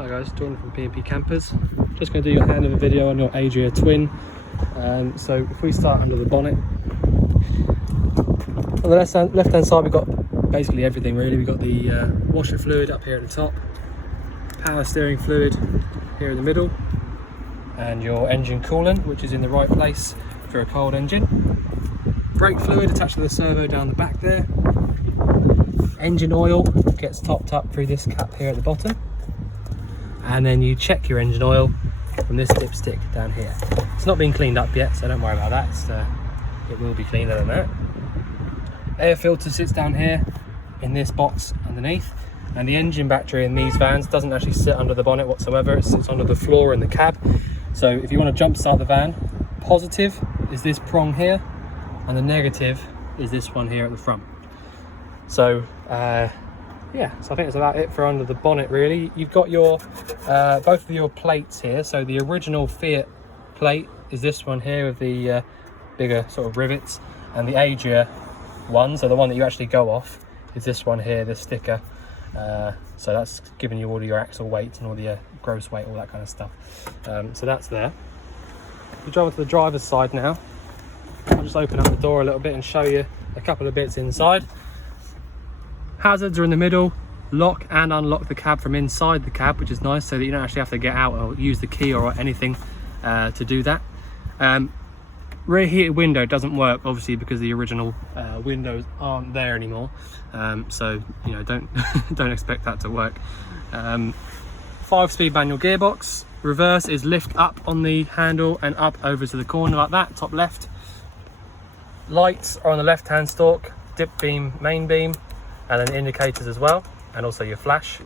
Hi guys, Jordan from P&P Campers. Just going to do your handover video on your Adria Twin. So if we start under the bonnet, on the left hand side we've got basically everything really. We've got the washer fluid up here at the top, power steering fluid here in the middle, and your engine coolant, which is in the right place for a cold engine. Brake fluid attached to the servo down the back there. Engine oil gets topped up through this cap here at the bottom, and then you check your engine oil from this dipstick down here. It's not been cleaned up yet, so don't worry about that. It will be cleaner than that. Air filter sits down here in this box underneath, and the engine battery in these vans doesn't actually sit under the bonnet whatsoever. It sits under the floor in the cab. So if you want to jump start the van, positive is this prong here, and the negative is this one here at the front. So yeah, so I think that's about it for under the bonnet really. You've got your both of your plates here. So the original Fiat plate is this one here with the bigger sort of rivets, and the Adria one, so the one that you actually go off, is this one here, this sticker. So that's giving you all your axle weight and all the gross weight, all that kind of stuff. So that's there. If you drive to the driver's side now, I'll just open up the door a little bit and show you a couple of bits inside. Hazards are in the middle. Lock and unlock the cab from inside the cab, which is nice, so that you don't actually have to get out or use the key or anything to do that. Rear heated window doesn't work, obviously, because the original windows aren't there anymore. So you know, don't don't expect that to work. 5-speed manual gearbox. Reverse is lift up on the handle and up over to the corner like that, top left. Lights are on the left hand stalk, dip beam, main beam, and then indicators as well, and also your flash.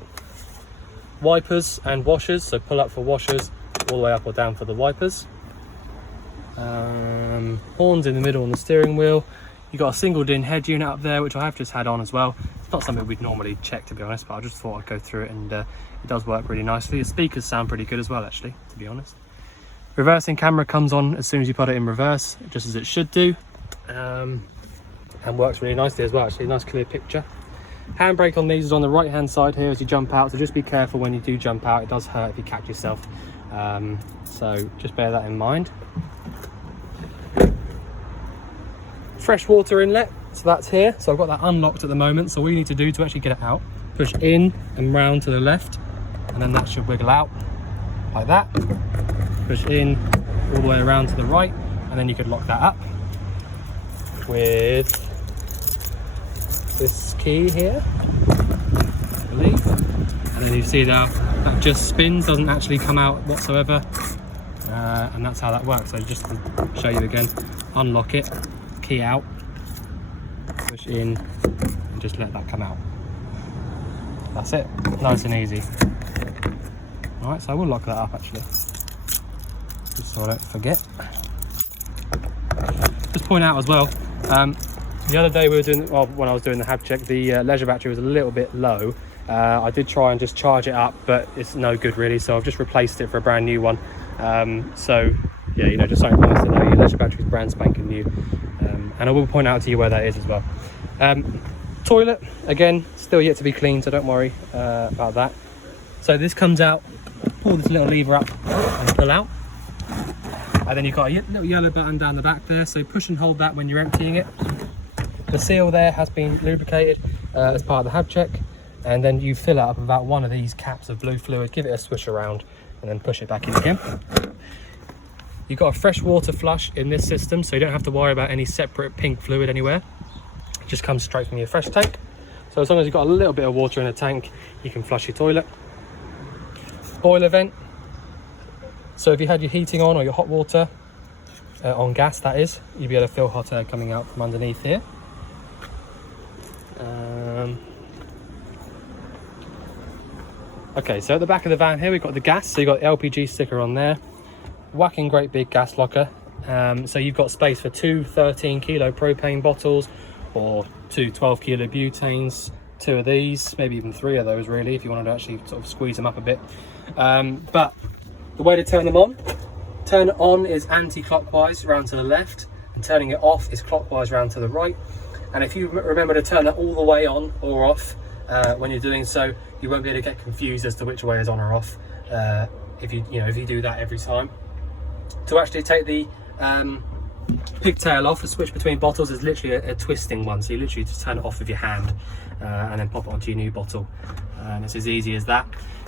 Wipers and washers, so pull up for washers, all the way up or down for the wipers. Horns in the middle on the steering wheel. You've got a single DIN head unit up there, which I have just had on as well. It's not something we'd normally check, to be honest, but I just thought I'd go through it, and it does work really nicely. The speakers sound pretty good as well, actually, to be honest. Reversing camera comes on as soon as you put it in reverse, just as it should do, and works really nicely as well, actually. Nice clear picture. Handbrake on these is on the right hand side here as you jump out, so just be careful when you do jump out. It does hurt if you catch yourself, so just bear that in mind. Fresh water inlet, so that's here. So I've got that unlocked at the moment, so all you need to do to actually get it out, push in and round to the left, and then that should wiggle out like that. Push in all the way around to the right, and then you could lock that up with this key here, I believe. And then you see now that just spins, doesn't actually come out whatsoever, and that's how that works. So just to show you again, unlock it, key out, push in, and just let that come out. That's it, nice and easy. All right, so I will lock that up actually, just so I don't forget. Just point out as well, the other day we were doing, well, when I was doing the hab check, the leisure battery was a little bit low. I did try and just charge it up, but it's no good really, so I've just replaced it for a brand new one. So yeah, you know, just something nice to know. Your leisure battery is brand spanking new, and I will point out to you where that is as well. Toilet, again, still yet to be cleaned, so don't worry about that. So this comes out, pull this little lever up and pull out, and then you've got a little yellow button down the back there, so push and hold that when you're emptying it. The seal there has been lubricated as part of the hab check, and then you fill it up with about one of these caps of blue fluid, give it a swish around, and then push it back in again. You've got a fresh water flush in this system, so you don't have to worry about any separate pink fluid anywhere. It just comes straight from your fresh tank. So as long as you've got a little bit of water in the tank, you can flush your toilet. Boiler vent. So if you had your heating on or your hot water on gas, that is, you'd be able to feel hot air coming out from underneath here. Okay, so at the back of the van here we've got the gas, so you've got the LPG sticker on there. Whacking great big gas locker, so you've got space for 2 13 kilo propane bottles or 2 12 kilo butanes, 2 of these, maybe even 3 of those really, if you wanted to actually sort of squeeze them up a bit. But the way to turn them on, turn it on is anti-clockwise round to the left, and turning it off is clockwise round to the right. And if you remember to turn it all the way on or off, when you're doing so. You won't be able to get confused as to which way is on or off if you do that every time. To actually take the pigtail off, the switch between bottles is literally a twisting one, so you literally just turn it off with your hand and then pop it onto your new bottle, and it's as easy as that.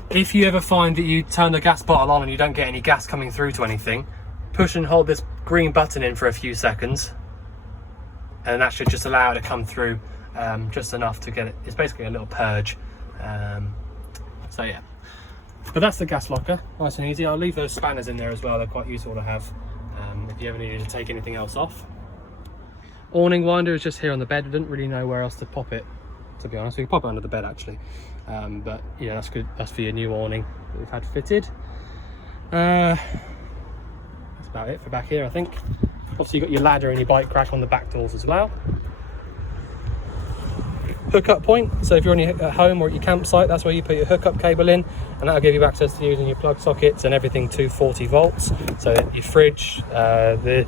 If you ever find that you turn the gas bottle on and you don't get any gas coming through to anything, push and hold this green button in for a few seconds, and that should just allow it to come through just enough to get it. It's basically a little purge. So yeah, but that's the gas locker, nice and easy. I'll leave those spanners in there as well, they're quite useful to have if you ever needed to take anything else off. Awning winder is just here on the bed. I didn't really know where else to pop it, to be honest. We can pop it under the bed actually, but yeah, that's good. That's for your new awning that we've had fitted. That's about it for back here, I think. Obviously you've got your ladder and your bike rack on the back doors as well. Hookup point, so if you're at home or at your campsite, that's where you put your hookup cable in, and that'll give you access to using your plug sockets and everything to 240 volts. So your fridge, the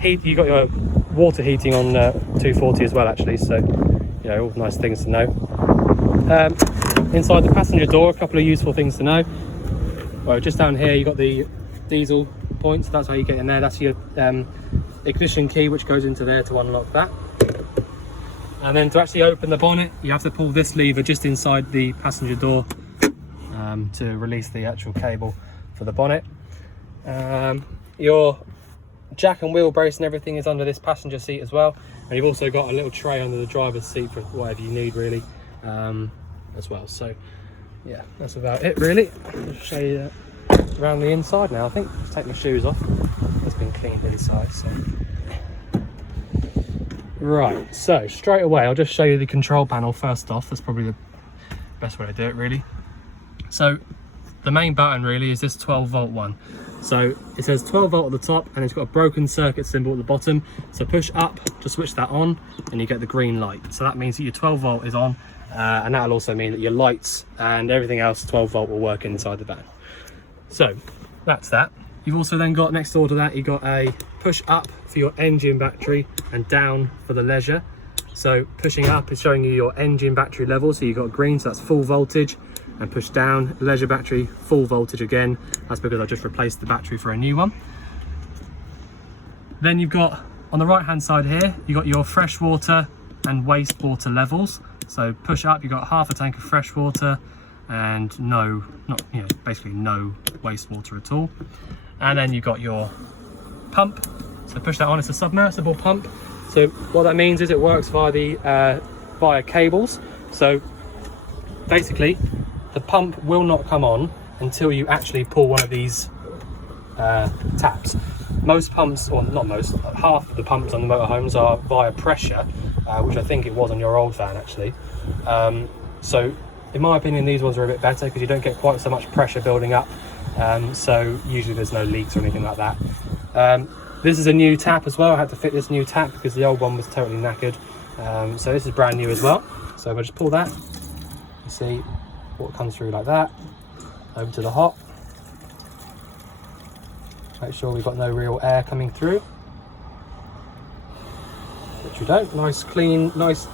heat, you got your water heating on 240 as well actually, so you know, all nice things to know. Inside the passenger door, a couple of useful things to know. Well, just down here you got the diesel points, that's how you get in there. That's your ignition key, which goes into there to unlock that. And then to actually open the bonnet, you have to pull this lever just inside the passenger door to release the actual cable for the bonnet. Your jack and wheel brace and everything is under this passenger seat as well, and you've also got a little tray under the driver's seat for whatever you need really as well. So yeah, that's about it really. I'll show you around the inside now. I think just take my shoes off, it's been cleaned inside. So right, so straight away I'll just show you the control panel first off. That's probably the best way to do it really. So the main button really is this 12 volt one. So it says 12 volt at the top and it's got a broken circuit symbol at the bottom. So push up to switch that on and you get the green light. So that means that your 12 volt is on, and that'll also mean that your lights and everything else 12 volt will work inside the van. So that's that. You've also then got next door to that, you've got a push up for your engine battery and down for the leisure. So pushing up is showing you your engine battery level, so you've got green, so that's full voltage, and push down, leisure battery, full voltage again. That's because I just replaced the battery for a new one. Then you've got, on the right hand side here, you've got your freshwater and wastewater levels. So push up, you've got half a tank of freshwater and basically no wastewater at all. And then you've got your pump, so push that on, it's a submersible pump. So what that means is it works via cables. So basically the pump will not come on until you actually pull one of these taps. Most pumps, or not most, half of the pumps on the motorhomes are via pressure, which I think it was on your old van actually. So in my opinion these ones are a bit better because you don't get quite so much pressure building up. So usually there's no leaks or anything like that. This is a new tap as well. I had to fit this new tap because the old one was totally knackered. So this is brand new as well. So if I just pull that, you see what comes through like that. Over to the hot. Make sure we've got no real air coming through, which we don't. Nice, clean, nice,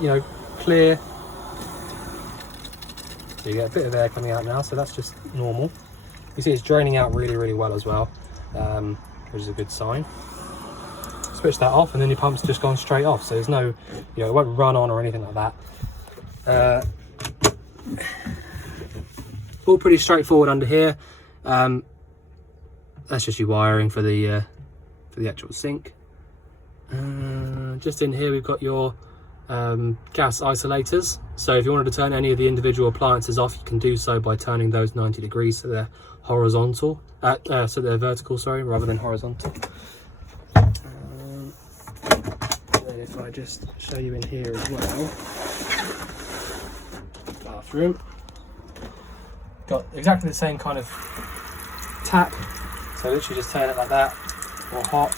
clear. So you get a bit of air coming out now, so that's just normal. You see it's draining out really, really well as well, which is a good sign. Switch that off and then your pump's just gone straight off, so there's no, it won't run on or anything like that. All pretty straightforward under here. That's just your wiring for the actual sink. Just in here we've got your gas isolators. So if you wanted to turn any of the individual appliances off, you can do so by turning those 90 degrees so they're horizontal, so they're vertical, sorry, rather than horizontal. Then if I just show you in here as well, bathroom, got exactly the same kind of tap, so literally just turn it like that, or hot,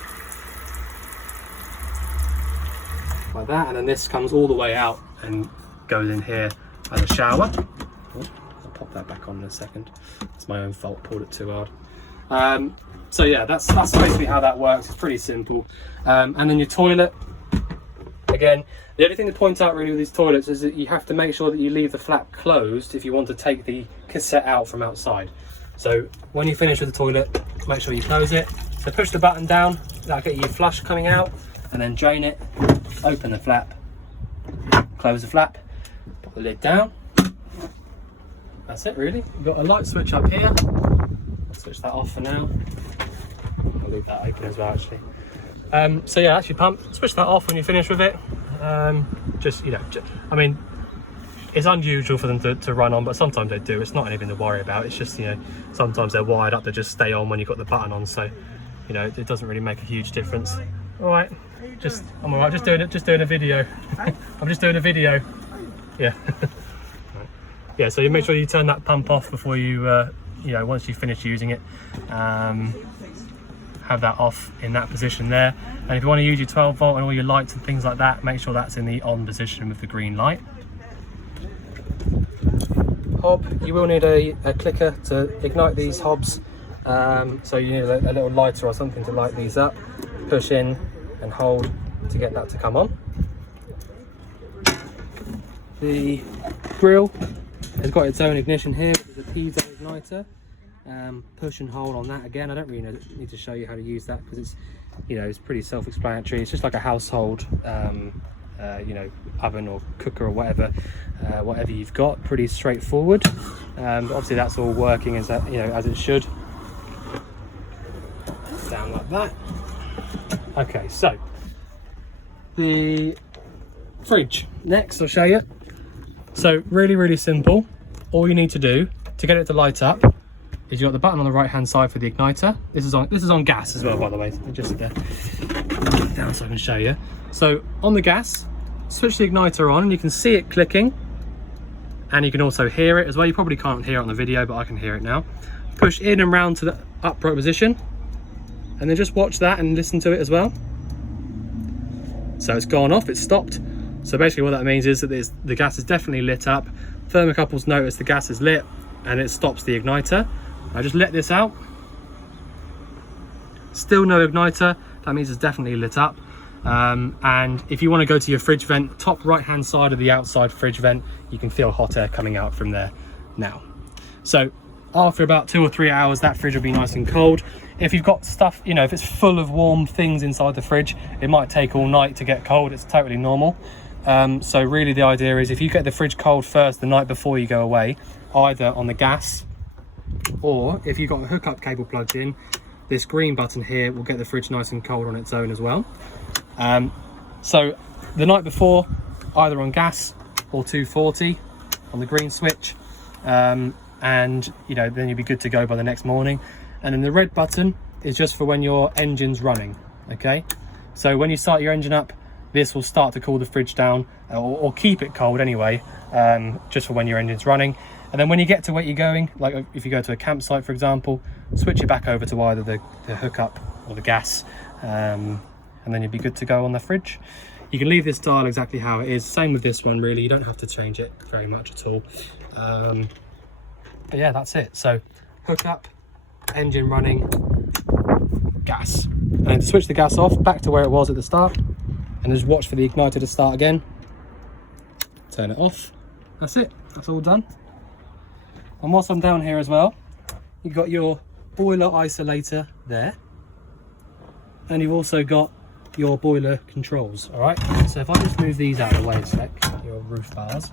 like that, and then this comes all the way out and goes in here as a shower. I'll pop that back on in a second. It's my own fault, pulled it too hard. So yeah, that's basically how that works. It's pretty simple. And then your toilet Again, the only thing to point out really with these toilets is that you have to make sure that you leave the flap closed if you want to take the cassette out from outside. So when you finish with the toilet, make sure you close it. So push the button down, that'll get your flush coming out, and then drain it, open the flap, close the flap, put the lid down. That's it really. You've got a light switch up here. I'll switch that off for now. I'll leave that open as well actually. So yeah, that's your pump. Switch that off when you finish with it. Just, you know, I mean, it's unusual for them to run on, but sometimes they do. It's not anything to worry about. It's just, you know, sometimes they're wired up to just stay on when you've got the button on. So, you know, it doesn't really make a huge difference. All right, I'm all right. Just doing a video. I'm just doing a video. Yeah. Right. Yeah. So you make sure you turn that pump off before you, you know, once you finish using it. Have that off in that position there, and if you want to use your 12 volt and all your lights and things like that, make sure that's in the on position with the green light. Hob, you will need a clicker to ignite these hobs, so you need a little lighter or something to light these up. Push in and hold to get that to come on. The grill has got its own ignition here with a piezo igniter. Push and hold on that again. I don't really need to show you how to use that because it's, you know, it's pretty self-explanatory. It's just like a household, you know, oven or cooker or whatever, whatever you've got. Pretty straightforward. But obviously that's all working as you know, as it should. Down like that. Okay, so the fridge next. I'll show you. So really simple. All you need to do to get it to light up is you've got the button on the right hand side for the igniter. This is on gas as well, by the way. Just put it down so I can show you. So on the gas, switch the igniter on and you can see it clicking, and you can also hear it as well. You probably can't hear it on the video, but I can hear it now. Push in and round to the upright position, and then just watch that and listen to it as well. So it's gone off, it's stopped. So basically what that means is that the gas is definitely lit up. Thermocouple's noticed the gas is lit and it stops the igniter. I just let this out. Still no igniter. That means it's definitely lit up. And if you want to go to your fridge vent, top right hand side of the outside fridge vent, you can feel hot air coming out from there now. So after about 2 or 3 hours, that fridge will be nice and cold. If you've got stuff, you know, if it's full of warm things inside the fridge, it might take all night to get cold. It's totally normal. So really the idea is if you get the fridge cold first the night before you go away, either on the gas, or if you've got a hookup cable plugged in, this green button here will get the fridge nice and cold on its own as well. So the night before, either on gas or 240 on the green switch, and you know, then you'll be good to go by the next morning. And then the red button is just for when your engine's running. Okay, so when you start your engine up, this will start to cool the fridge down, or keep it cold anyway, just for when your engine's running. And then when you get to where you're going, like if you go to a campsite for example, switch it back over to either the hookup or the gas, and then you'll be good to go on the fridge. You can leave this dial exactly how it is. Same with this one really, you don't have to change it very much at all. But yeah, that's it. So hookup, engine running, gas. And to switch the gas off, back to where it was at the start, and just watch for the igniter to start again. Turn it off. That's it, that's all done. And whilst I'm down here as well, you've got your boiler isolator there, and you've also got your boiler controls. All right, so if I just move these out of the way a sec, your roof bars.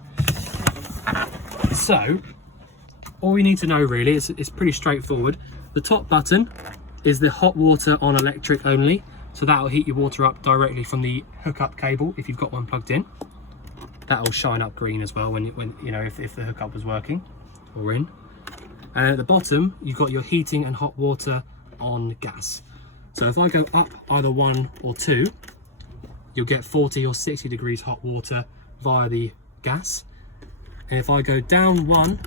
So all you need to know really is it's pretty straightforward. The top button is the hot water on electric only, so that'll heat your water up directly from the hookup cable if you've got one plugged in. That'll shine up green as well when you know, if the hookup was working or in. And at the bottom you've got your heating and hot water on gas. So if I go up either 1 or 2, you'll get 40 or 60 degrees hot water via the gas. And if I go down 1,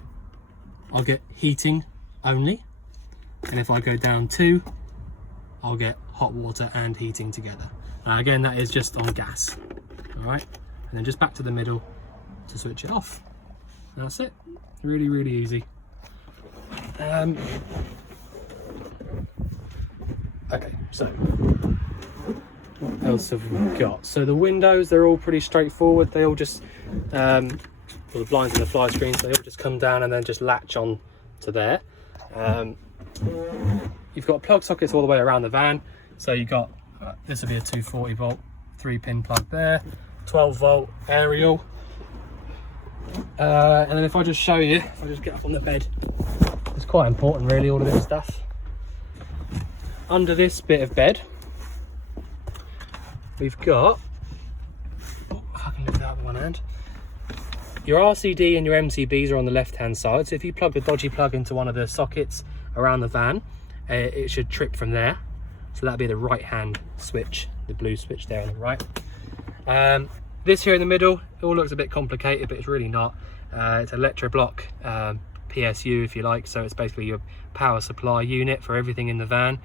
I'll get heating only. And if I go down 2, I'll get hot water and heating together. And again, that is just on gas. All right, and then just back to the middle to switch it off. And that's it. Really, really easy. Okay, so what else have we got? So the windows, they're all pretty straightforward. They all just, well, the blinds and the fly screens, they all just come down and then just latch on to there. You've got plug sockets all the way around the van. So you've got, this will be a 240 volt 3-pin plug there, 12 volt aerial. And then if I just show you, if I just get up on the bed, it's quite important really, all of this stuff. Under this bit of bed, we've got, oh, I can lift that up with one hand. Your RCD and your MCBs are on the left hand side, so if you plug the dodgy plug into one of the sockets around the van, it should trip from there. So that'd be the right hand switch, the blue switch there on the right. This here in the middle, it all looks a bit complicated, but it's really not. It's electroblock PSU, if you like, so it's basically your power supply unit for everything in the van.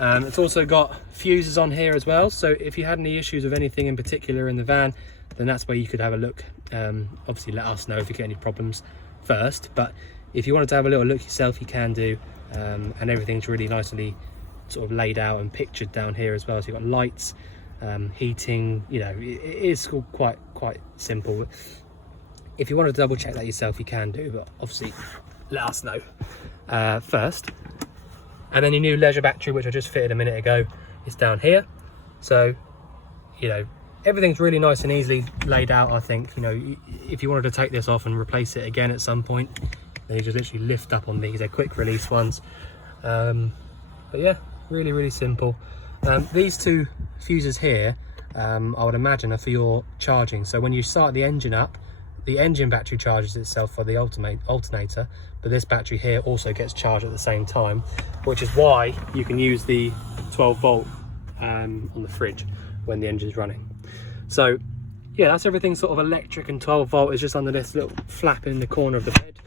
It's also got fuses on here as well, so if you had any issues with anything in particular in the van, then that's where you could have a look. Obviously let us know if you get any problems first, but if you wanted to have a little look yourself, you can do. And everything's really nicely sort of laid out and pictured down here as well. So you've got lights, heating, you know, it is quite simple. If you want to double check that yourself, you can do, but obviously let us know first. And then your new leisure battery, which I just fitted a minute ago, is down here. So, you know, everything's really nice and easily laid out. I think, you know, if you wanted to take this off and replace it again at some point, then you just literally lift up on these. They're quick release ones. But yeah, really simple. These two fuses here, I would imagine, are for your charging. So when you start the engine up, the engine battery charges itself for the alternator, but this battery here also gets charged at the same time, which is why you can use the 12 volt on the fridge when the engine's running. So yeah, that's everything sort of electric, and 12 volt is just under this little flap in the corner of the bed,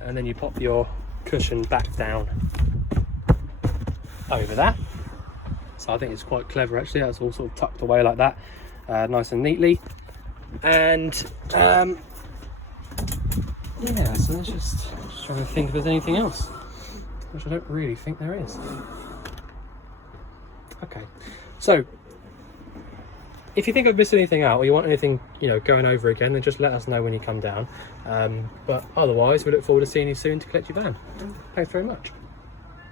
and then you pop your cushion back down over that. So I think it's quite clever actually, that's all sort of tucked away like that, nice and neatly. And yeah, so let's just trying to think if there's anything else, which I don't really think there is. Okay, so if you think I've missed anything out, or you want anything, you know, going over again, then just let us know when you come down. But otherwise, we look forward to seeing you soon to collect your van. Thanks very much.